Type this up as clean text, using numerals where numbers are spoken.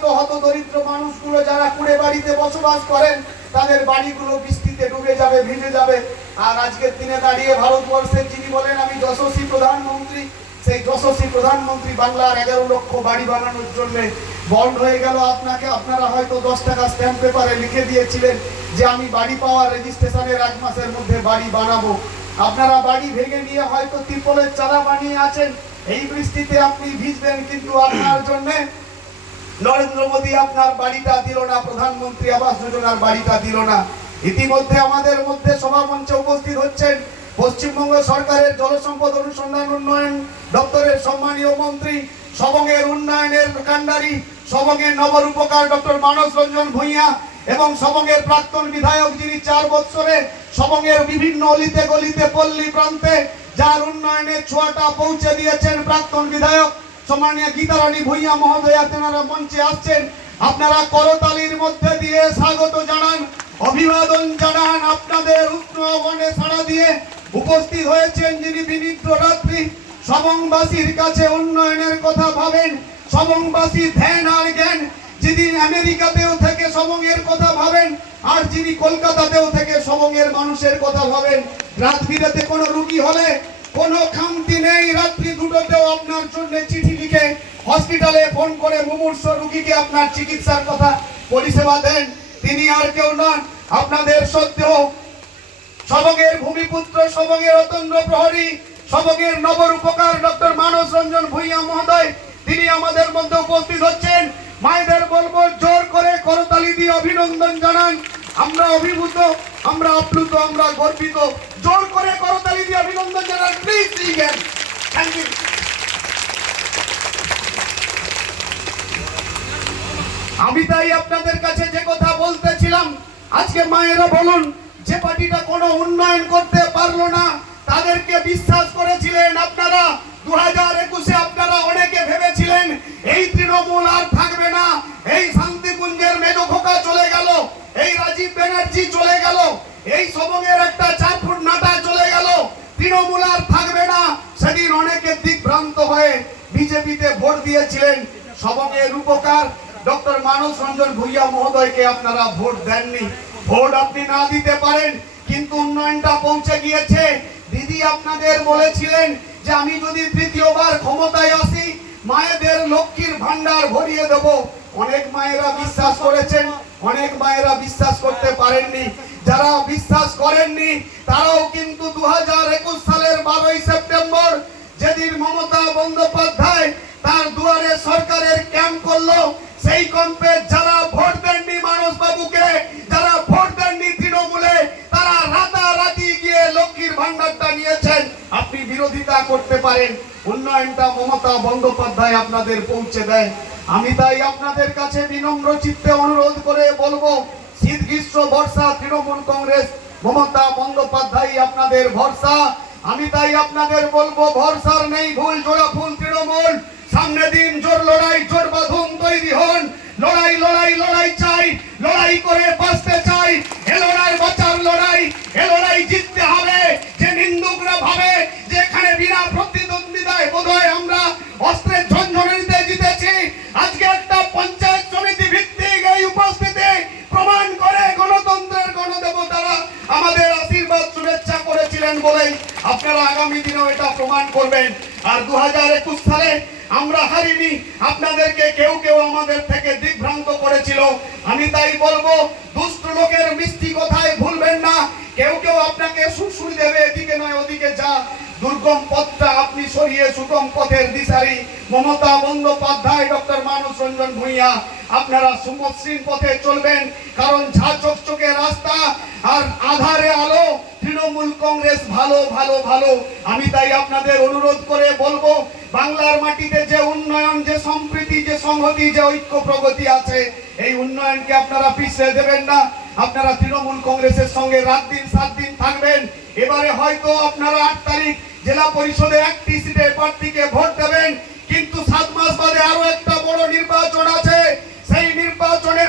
হয়তো হতদরিদ্র মানুষগুলো যারা কুড়ে বাড়িতে বসবাস করেন তাদের বাড়িগুলো বৃষ্টিতে ডুবে যাবে, ভিজে যাবে। আর আজকের দিনে দাঁড়িয়ে ভারতবর্ষের যিনি বলেন আমি যশস্বী প্রধানমন্ত্রী, সেই যশস্বী প্রধানমন্ত্রী বাংলার 11 লক্ষ বাড়ি বানানোর জন্য বন্ড হয়ে গেল। আপনারা হয়তো 10 টাকা স্ট্যাম্প পেপারে লিখে দিয়েছিলেন যে আমি বাড়ি পাওয়ার রেজিস্ট্রেশনের 1 মাসের মধ্যে বাড়ি বানাবো। আপনারা বাড়ি ভেঙে নিয়ে হয়তো ত্রিপলের চালা বানিয়ে আছেন, এই বৃষ্টিতে আপনি ভিজবেন, কিন্তু আপনার জন্য নরেন্দ্র মোদী আপনার বাড়িটা দিল না, প্রধানমন্ত্রী আবাস যোজনার বাড়িটা দিল না। ইতিমধ্যে আমাদের মধ্যে সভামঞ্চে উপস্থিত হচ্ছেন পশ্চিমবঙ্গ সরকারের জলসম্পদ অনুসন্ধান উন্নয়ন দপ্তরের সম্মানীয় মন্ত্রী, সবংয়ের উন্নয়নের কাণ্ডারি, সবংয়ের নবরূপকার ডক্টর মানস রঞ্জন ভূঁইয়া এবং সবংয়ের প্রাক্তন বিধায়ক যিনি 4 বছরে সবংয়ের বিভিন্ন অলিতে গলিতে পল্লী প্রান্তে যার উন্নয়নের ছোঁয়াটা পৌঁছে দিয়েছেন প্রাক্তন বিধায়ক সম্মানীয় গীতারানী ভূঁইয়া মহোদয়া, তেনারা মঞ্চে আসছেন। আপনারা করতালির মধ্যে দিয়ে স্বাগত জানান, অভিবাদন জানান। আপনাদের উষ্ণ আহ্বানে সাড়া দিয়ে উপস্থিত হয়েছেন যিনি বিনিদ্র রাত্রি সবংবাসীর কাছে উন্নয়নের কথা ভাবেন, সবংবাসী ধ্যান আর জ্ঞান, যিনি আমেরিকাতেও থেকে সবংয়ের কথা ভাবেন আর যিনি কলকাতাতেও থেকে সবংয়ের মানুষের কথা ভাবেন। রাত বিরাতে কোনো রুগী হলে কোনো খামতি নেই, রাত্রি 2টোতেও আপনার জন্য চিঠি লিখে হসপিটালে ফোন করে মুমূর্ষ রুগীকে আপনার চিকিৎসার কথা পরিষেবা দেন। তিনি আর কেউ নন, আপনাদের সত্ত্বেও সবংয়ের ভূমিপুত্র, সবংয়ের অতন্দ্র প্রহরী, সবংয়ের নবরূপকার ডক্টর মানস রঞ্জন ভূঁইয়া মহোদয়, তিনি আমাদের মধ্যে উপস্থিত হচ্ছেন। মায়েদের বলবো জোর করে করতালি দিয়ে অভিনন্দন জানান। আমরা অভিভূত, আমরা আপ্লুত, আমরা গর্বিত। জোর করে করতালি দিয়ে অভিনন্দন জানান প্লিজ। Thank you. আমি তাই আপনাদের কাছে যে কথা বলতেছিলাম, আজকে মায়েরা বলুন, যে পার্টিটা কোনো উন্নয়ন করতে পারলো না তাদেরকে বিশ্বাস করেছিলেন আপনারা। 2021-এ আপনারা অনেকে ভেবেছিলেন এই তৃণমূল আর থাকবে না, এই শান্তিপুঞ্জের মেজখোকা চলে গেল, এই রাজীব ব্যানার্জি চলে গেল, এই সবংয়ের একটা 4 ফুট নাটা চলে গেল, তৃণমূল আর থাকবে না। সেদিন অনেকে দিকভ্রান্ত হয়ে বিজেপিতে ভোট দিয়েছিলেন। সবংয়ের রূপকার ডক্টর মানস রঞ্জন ভূঁইয়া মহোদয়কে আপনারা ভোট দেননি। ভোট আপনি না দিতে পারেন, কিন্তু উন্নয়নটা পৌঁছে গিয়েছে। দিদি আপনাদের বলেছিলেন যে আমি যদি 3য়-বার ক্ষমতায় আসি মায়েদের লক্ষ্মীর ভান্ডার ভরিয়ে দেব। অনেক মায়েরা বিশ্বাস করেছেন, অনেক মায়েরা বিশ্বাস করতে পারেননি। যারা বিশ্বাস করেননি তারাও কিন্তু 2021 সালের 12ই সেপ্টেম্বর যেদিন মমতা বন্দ্যোপাধ্যায় তার দুয়ারে সরকারের ক্যাম্প করলো, সেই ক্যাম্পে যারা ভোট দেননি মানস বাবুকে, যারা ভোট দেননি তৃণমূলে, তারা রাতারাতি গিয়ে লক্ষ্মীর ভান্ডারটা নিয়েছেন। আপনি বিরোধিতা করতে পারেন, উন্নয়নটা মমতা বন্দ্যোপাধ্যায় আপনাদের পৌঁছে দেয়। আমি তাই আপনাদের কাছে বিনম্র চিত্তে অনুরোধ করে বলবো, শীত গ্রীষ্ম বর্ষা তৃণমূল কংগ্রেস মমতা বন্দ্যোপাধ্যায় আপনাদের ভরসা। আমি তাই আপনাদের বলবো, ভরসার নেই ভুল, জোড়া ফুল তৃণমূল। সামনে দিন জোর লড়াই, জোর বাঁধুন, তৈরি হন। লড়াই লড়াই লড়াই চাই, লড়াই করে বাঁচতে চাই। এ লড়াই বাঁচার লড়াই, এ লড়াই জিততে হবে। যে নিন্দুকরা ভাবে যে এখানে বিনা প্রতিদ্বন্দ্বিতায় বোধহয় আমরা অস্ত্রের ঝনঝনিতে জিতেছি, আজকে একটা পঞ্চায়েত সমিতি ভিত্তিক এই উপস্থিতি প্রমাণ করে গণতন্ত্রের গণদেবতারা আমাদের আশীর্বাদ শুভেচ্ছা করেছিলেন বলেই আপনারা আগামী দিনেও এটা প্রমাণ করবেন। আর 2021 সালে আমরা হারিনি, আপনাদেরকে কেউ কেউ আমাদের থেকে দিকভ্রান্ত করেছিল। আমি তাই বলবো, দুষ্ট লোকের মিষ্টি কথায় ভুলবেন না। কেউ কেউ আপনাকে সুশুরি দেবে, এদিকে নয় ওদিকে যা, দুর্গম পথটা আপনি সরিয়ে সুগম পথের দিশারি মমতা বন্দ্যোপাধ্যায়, ডক্টর মানস রঞ্জন ভূঁইয়া, আপনারা সুমসৃণ পথে চলবেন। কারণ ঝাঁ চকচকে রাস্তা আর আধারে আলো, তৃণমূল কংগ্রেস ভালো ভালো ভালো। আমি তাই আপনাদের অনুরোধ করে বলবো, বাংলার মাটিতে যে উন্নয়ন, যে সম্প্রীতি, যে সংহতি, যে ঐক্য প্রগতি আছে, এই উন্নয়নকে আপনারা পিছিয়ে দেবেন না। আপনারা তৃণমূল কংগ্রেসের সঙ্গে রাত দিন 7 দিন থাকবেন। এবারে হয়তো আপনারা 8 তারিখ জেলা পরিষদে 1টি সিটে প্রার্থীকে ভোট দেবেন, কিন্তু 7 মাস বাদে আরো একটা বড় নির্বাচন আছে। সেই নির্বাচনে